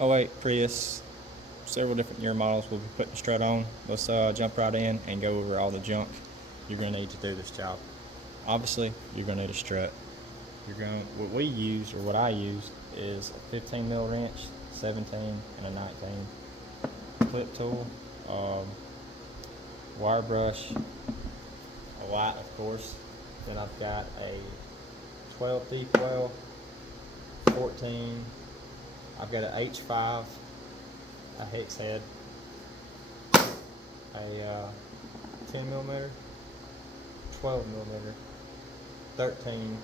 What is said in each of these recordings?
'08 Prius, several different year models we'll be putting the strut on. Let's jump right in and go over all the junk you're going to need to do this job. Obviously, you're going to need a strut. What we use, or what I use, is a 15 mil wrench, 17, and a 19. Clip tool, wire brush, a light, of course. Then I've got a 12D12, 14. I've got an H5, a hex head, a 10 millimeter, 12 millimeter, 13,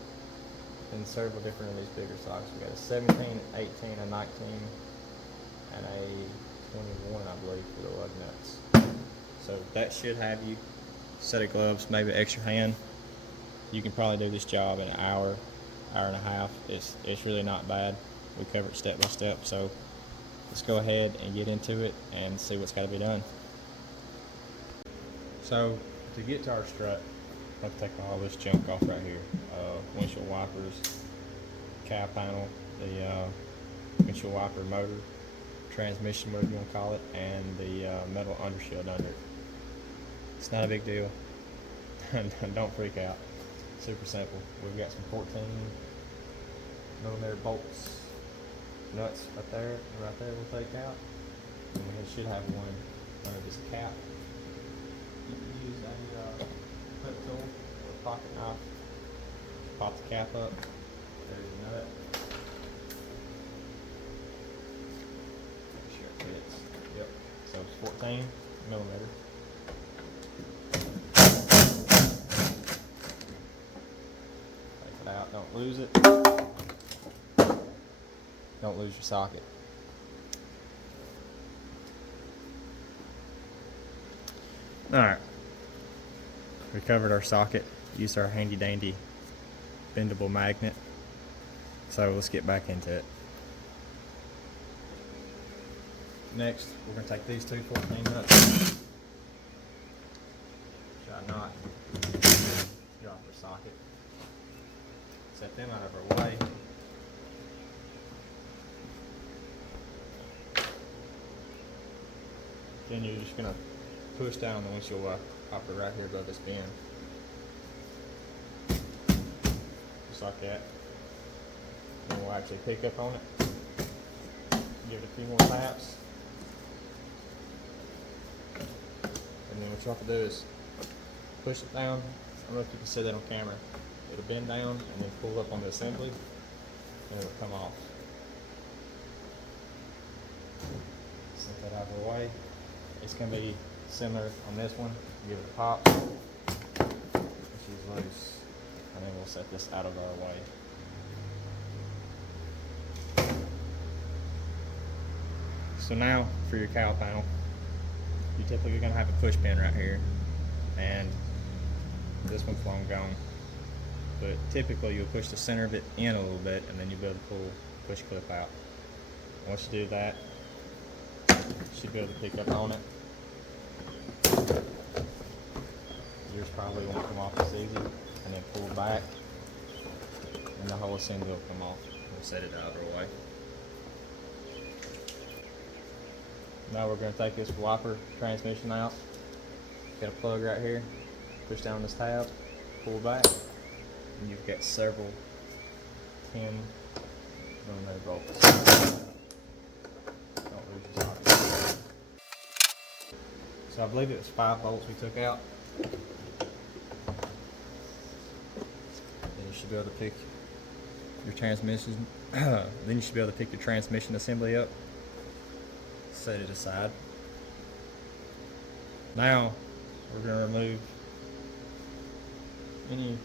and several different of these bigger sockets. We got a 17, 18, a 19, and a 21, I believe, for the lug nuts. So that should have you a set of gloves, maybe an extra hand. You can probably do this job in an hour, hour and a half. It's really not bad. We cover it step by step. So let's go ahead and get into it and see what's got to be done. So to get to our strut, let's take all this junk off right here. Windshield wipers, cowl panel, the windshield wiper motor, transmission, whatever you want to call it, and the metal undershield under it. It's not a big deal. Don't freak out. Super simple. We've got some 14 millimeter bolts, nuts right there we'll take out. And we should have one under this cap. You can use a clip tool or a pocket knife. Pop the cap up. There's a nut. Make sure it fits. Yep. So it's 14 millimeter. Take it out. Don't lose it. Don't lose your socket. Alright. We covered our socket. Used our handy dandy bendable magnet. So let's get back into it. Next, we're going to take these two 14 nuts. Try not drop our socket. Set them out of our way. Then you're just going to push down the windshield wiper right here above this bend. Just like that. And we'll actually pick up on it. Give it a few more taps. And then what you have to do is push it down. I don't know if you can see that on camera. It'll bend down and then pull up on the assembly and it'll come off. Set that out of the way. It's going to be similar on this one. Give it a pop. She's loose. And then we'll set this out of our way. So now for your cowl panel, you're typically going to have a push pin right here. And this one's long gone. But typically you'll push the center of it in a little bit and then you'll be able to pull push clip out. Once you do that, you should be able to pick up on it. Yours probably won't come off as easy. And then pull back, and the whole assembly will come off. We'll set it out of our way. Now we're going to take this wiper transmission out. Got a plug right here. Push down this tab, pull back, and you've got several 10 millimeter bolts. Don't lose your socket. So I believe it was 5 bolts we took out. You should be able to pick your transmission. Then you should be able to pick your transmission assembly up. Set it aside. Now we're going to remove any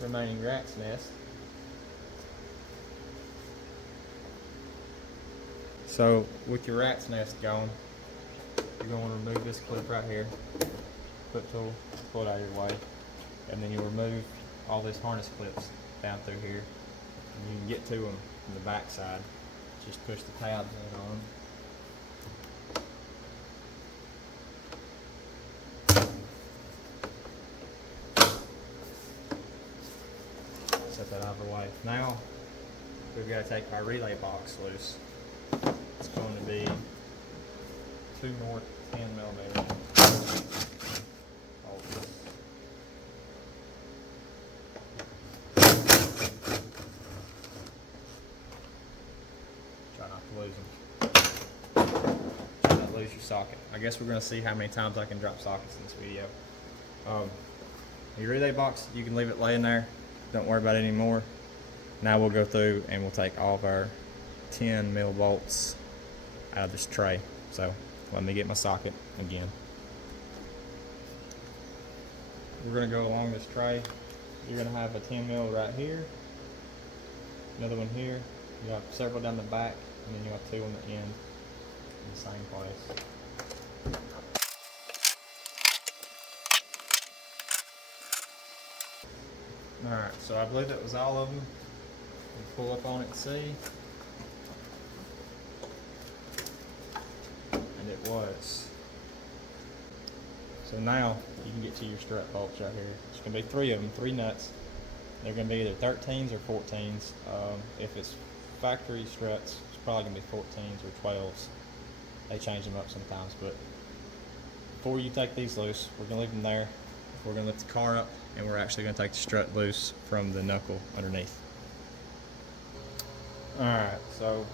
remaining rat's nest. So with your rat's nest gone, you're going to remove this clip right here. Clip tool, pull it out of your way, and then you'll remove all these harness clips down through here, and you can get to them from the back side. Just push the tabs in on them. Set that out of the way. Now we've got to take our relay box loose. It's it's going to be 2 more 10mm bolts. Try not to lose them. Try not to lose your socket. I guess we're going to see how many times I can drop sockets in this video. Your relay box, you can leave it laying there. Don't worry about it anymore. Now we'll go through and we'll take all of our 10mm bolts out of this tray. So let me get my socket again. We're going to go along this tray. You're going to have a 10mm right here, another one here. You have several down the back, and then you have 2 on the end in the same place. Alright, so I believe that was all of them. We'll pull up on it and see. And it was. So now you can get to your strut bolts right here. There's going to be 3 of them, 3 nuts. They're going to be either 13s or 14s. If it's factory struts, it's probably going to be 14s or 12s. They change them up sometimes, but before you take these loose, we're going to leave them there. We're going to lift the car up, and we're actually going to take the strut loose from the knuckle underneath. Alright, so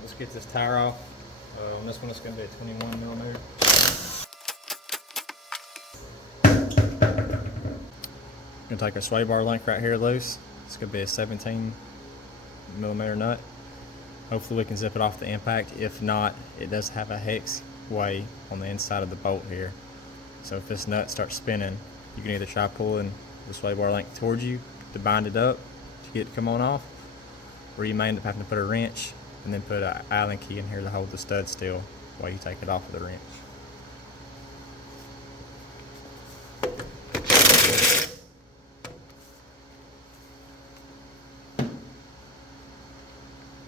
let's get this tire off. On this one it's going to be a 21mm. Going to take our sway bar link right here loose. It's going to be a 17mm nut. Hopefully we can zip it off the impact. If not, it does have a hex way on the inside of the bolt here. So if this nut starts spinning, you can either try pulling the sway bar link towards you to bind it up to get it to come on off, or you may end up having to put a wrench and then put an Allen key in here to hold the stud still while you take it off of the wrench.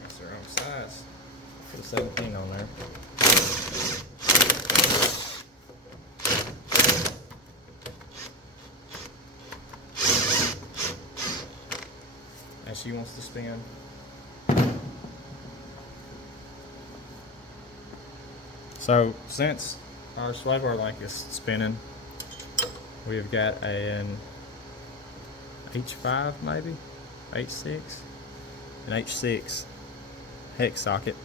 That's the wrong size. Put a 17 on there. She wants to spin. So since our sway bar link is spinning, we've got an H5 maybe, H6, an H6 hex socket.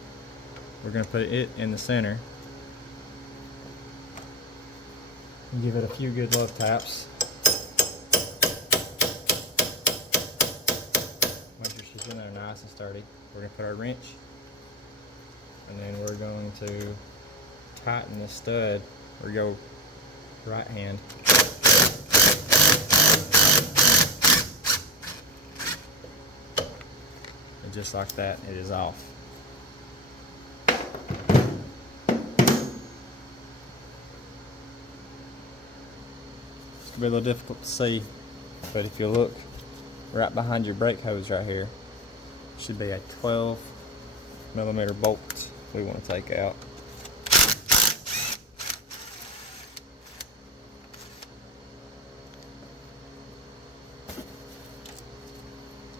We're going to put it in the center and give it a few good love taps. In there nice and sturdy. We're going to put our wrench, and then we're going to tighten the stud. We go right hand. And just like that, it is off. It's going to be a little difficult to see, but if you look right behind your brake hose right here, should be a 12mm bolt we want to take out.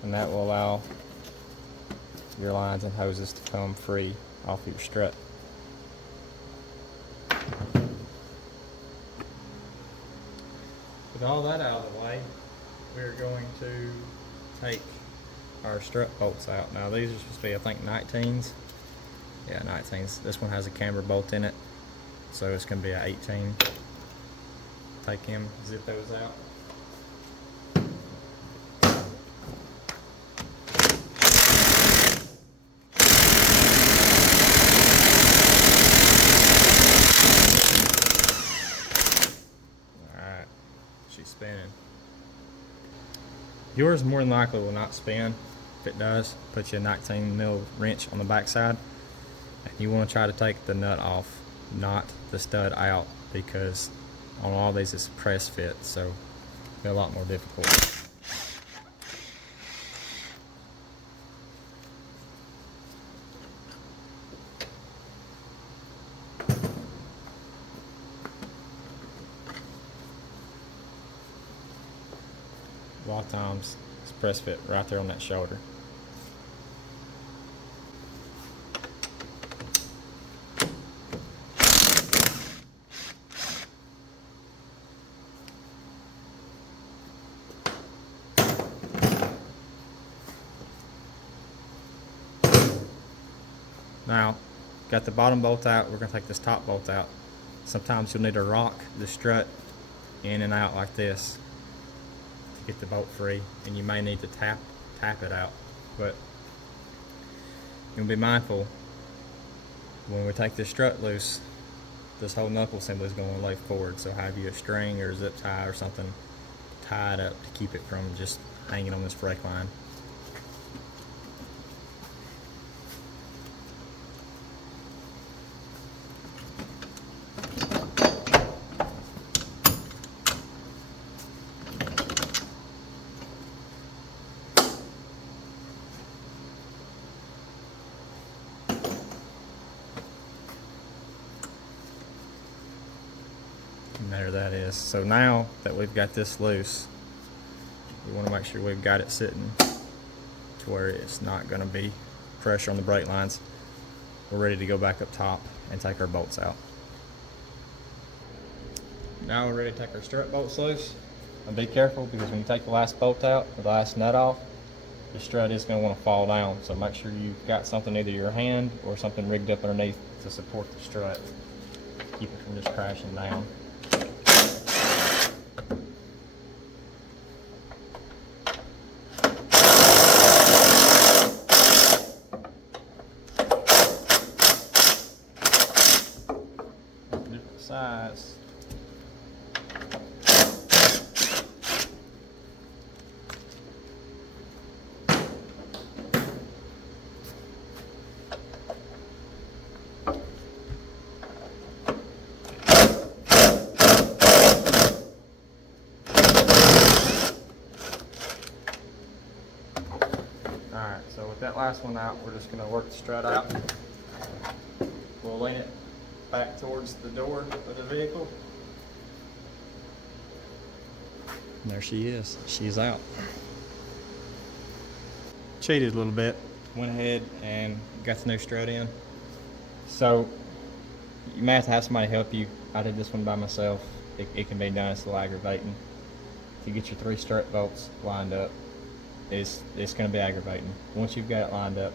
And that will allow your lines and hoses to come free off your strut. With all that out of the way, we're going to take our strut bolts out. Now these are supposed to be, I think, 19s. Yeah, 19s. This one has a camber bolt in it, so it's going to be an 18. Take him, zip those out. Alright, she's spinning. Yours more than likely will not spin. If it does, put you a 19mm wrench on the back side, and you want to try to take the nut off, not the stud out, because on all these it's press fit, so it'll be a lot more difficult. A lot of times it's press fit right there on that shoulder. Now, got the bottom bolt out, we're going to take this top bolt out. Sometimes you'll need to rock the strut in and out like this to get the bolt free, and you may need to tap it out. But you'll be mindful when we take this strut loose, this whole knuckle assembly is going to lay forward. So have you a string or a zip tie or something tied up to keep it from just hanging on this brake line. And there that is. So now that we've got this loose, we want to make sure we've got it sitting to where it's not going to be pressure on the brake lines. We're ready to go back up top and take our bolts out. Now we're ready to take our strut bolts loose. And be careful, because when you take the last bolt out, or the last nut off, the strut is going to want to fall down. So make sure you've got something, either your hand or something rigged up underneath to support the strut. Keep it from just crashing down. Different size. Alright, so with that last one out, we're just going to work the strut out. We'll lean it back towards the door of the vehicle. And there she is. She's out. Cheated a little bit. Went ahead and got the new strut in. So you may have to have somebody help you. I did this one by myself. It can be done. It's a little aggravating. To get your 3 strut bolts lined up, it's going to be aggravating. Once you've got it lined up,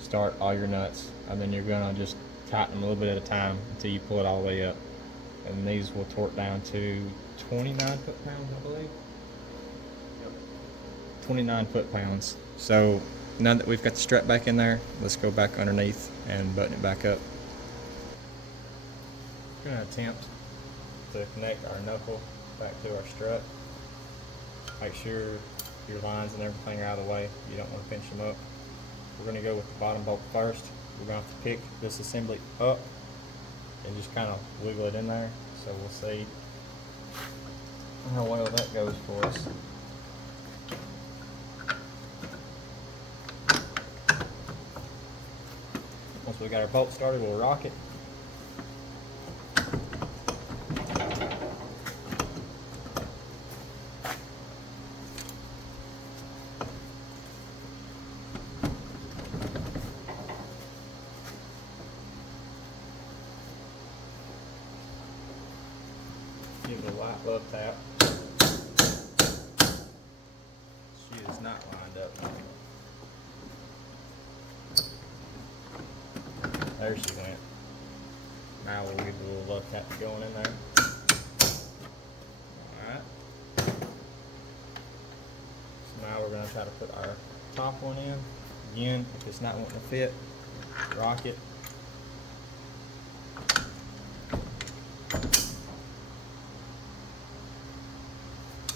start all your nuts, and then you're going to just tighten them a little bit at a time until you pull it all the way up. And these will torque down to 29 foot-pounds, I believe. Yep. 29 foot-pounds. So now that we've got the strut back in there, let's go back underneath and button it back up. We're going to attempt to connect our knuckle back to our strut. Make sure your lines and everything are out of the way. You don't want to pinch them up. We're going to go with the bottom bolt first. We're going to have to pick this assembly up and just kind of wiggle it in there. So we'll see how well that goes for us. Once we got our bolt started, we'll rock it. Give it a light love tap. She is not lined up. There she went. Now we'll give it a little love tap going in there. Alright. So now we're going to try to put our top one in. Again, if it's not wanting to fit, rock it.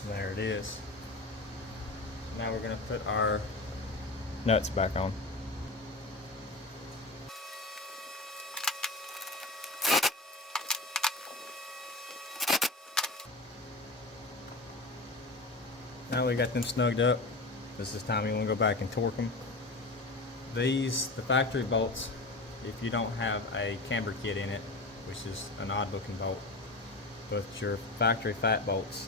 There it is. Now we're going to put our nuts back on. Now we got them snugged up. This is time you want to go back and torque them. The factory bolts, if you don't have a camber kit in it, which is an odd looking bolt, but your factory fat bolts,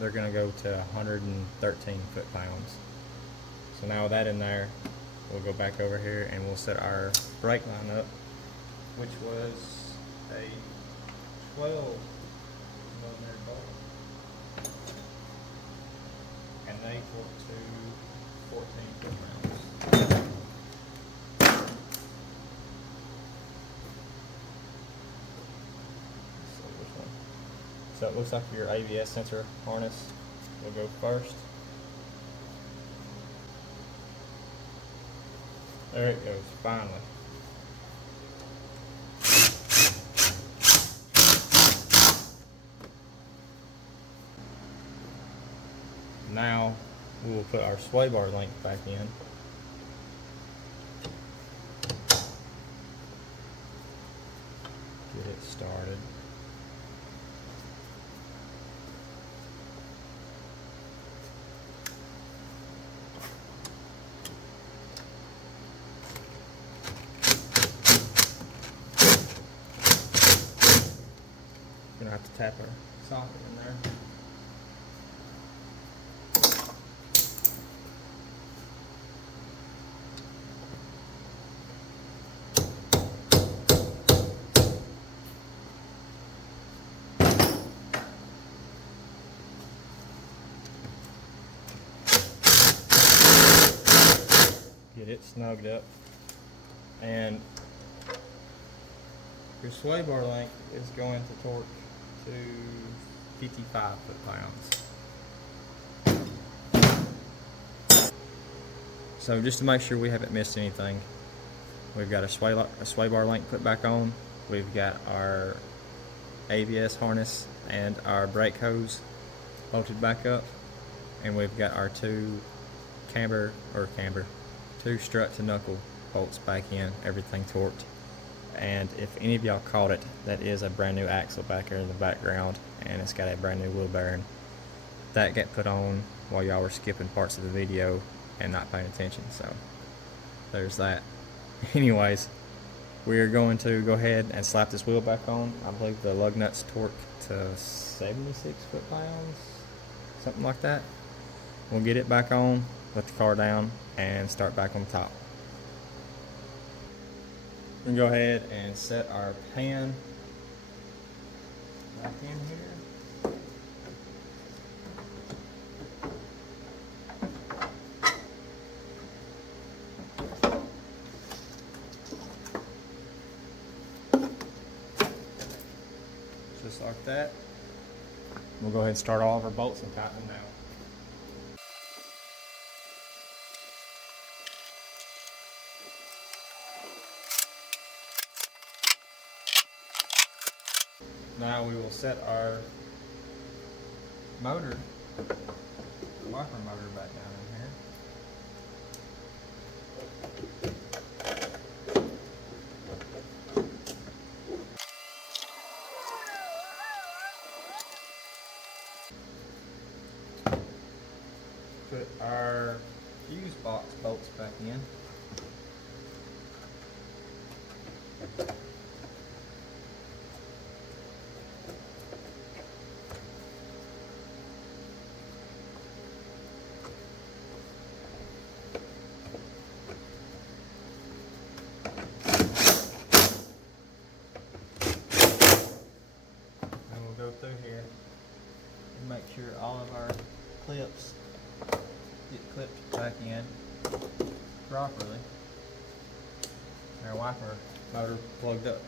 they're going to go to 113 foot-pounds. So now with that in there, we'll go back over here and we'll set our brake line up, which was a 12 millimeter bolt, and they torque to 14 foot-pounds. So it looks like your ABS sensor harness will go first. There it goes, finally. Now we will put our sway bar link back in. Get it started. Gonna have to tap our socket in there. Get it snugged up, and your sway bar link is going to torque to 55 foot-pounds. So just to make sure we haven't missed anything, we've got a sway bar link put back on, we've got our ABS harness and our brake hose bolted back up, and we've got our two strut to knuckle bolts back in, everything torqued. And if any of y'all caught it, that is a brand new axle back there in the background, and it's got a brand new wheel bearing. That got put on while y'all were skipping parts of the video and not paying attention, so there's that. Anyways, we are going to go ahead and slap this wheel back on. I believe the lug nuts torque to 76 foot-pounds, something like that. We'll get it back on, let the car down, and start back on top. We're going to go ahead and set our pan back in here. Just like that. We'll go ahead and start all of our bolts and tighten them now. Now we will set our motor, wiper motor, back down in here. Put our fuse box bolts back in. Go through here and make sure all of our clips get clipped back in properly. Our wiper motor plugged up.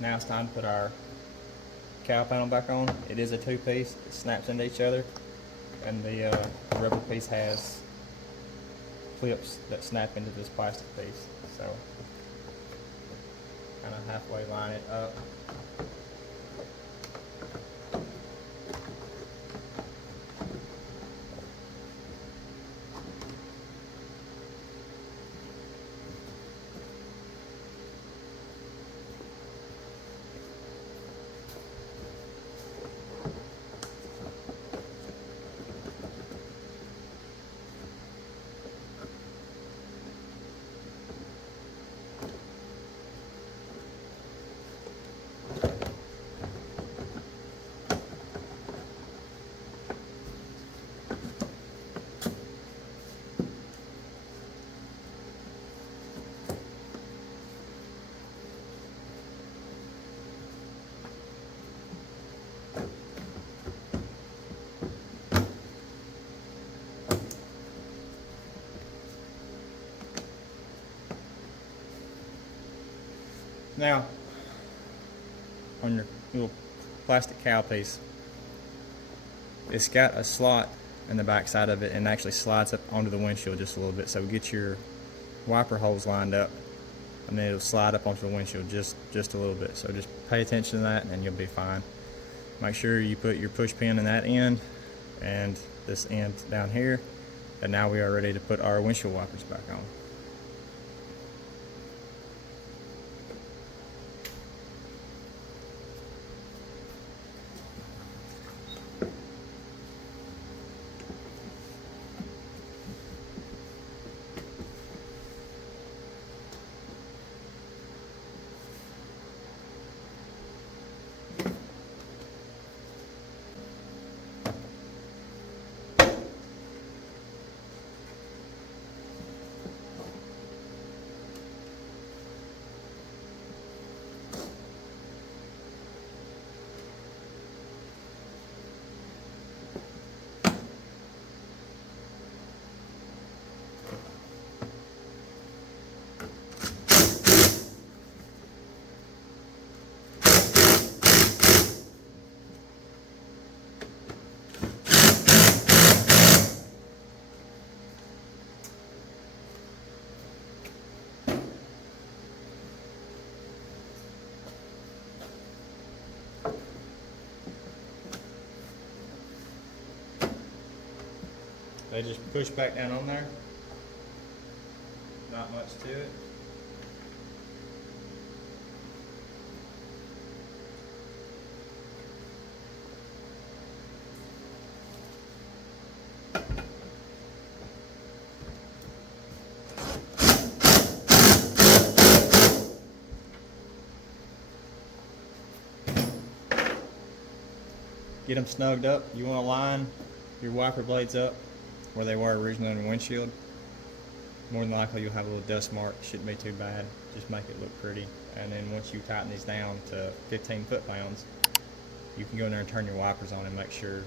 Now it's time to put our cowl panel back on. It is a two-piece. It snaps into each other, and the rubber piece has clips that snap into this plastic piece. So kind of halfway line it up. Now, on your little plastic cowl piece. It's got a slot in the back side of it and actually slides up onto the windshield just a little bit. So get your wiper holes lined up and then it'll slide up onto the windshield just a little bit. So just pay attention to that and you'll be fine. Make sure you put your push pin in that end and this end down here. And now we are ready to put our windshield wipers back on. They just push back down on there. Not much to it. Get them snugged up. You want to line your wiper blades up where they were originally on the windshield. More than likely you'll have a little dust mark. Shouldn't be too bad. Just make it look pretty. And then once you tighten these down to 15 foot-pounds, you can go in there and turn your wipers on and make sure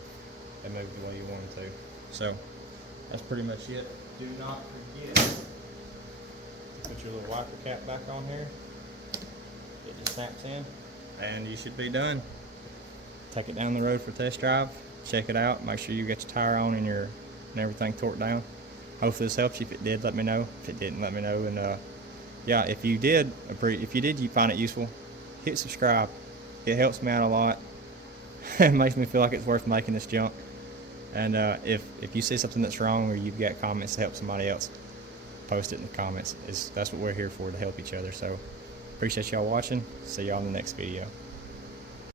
they move the way you want them to. So that's pretty much it. Do not forget to put your little wiper cap back on here. It just snaps in and you should be done. Take it down the road for a test drive. Check it out. Make sure you get your tire on and everything torqued down. Hopefully this helps you. If it did, let me know. If it didn't, let me know. And yeah, if you did you find it useful, hit subscribe. It helps me out a lot. It makes me feel like it's worth making this junk. And if you see something that's wrong or you've got comments to help somebody else, post it in the comments. That's what we're here for, to help each other. So appreciate y'all watching. See y'all in the next video.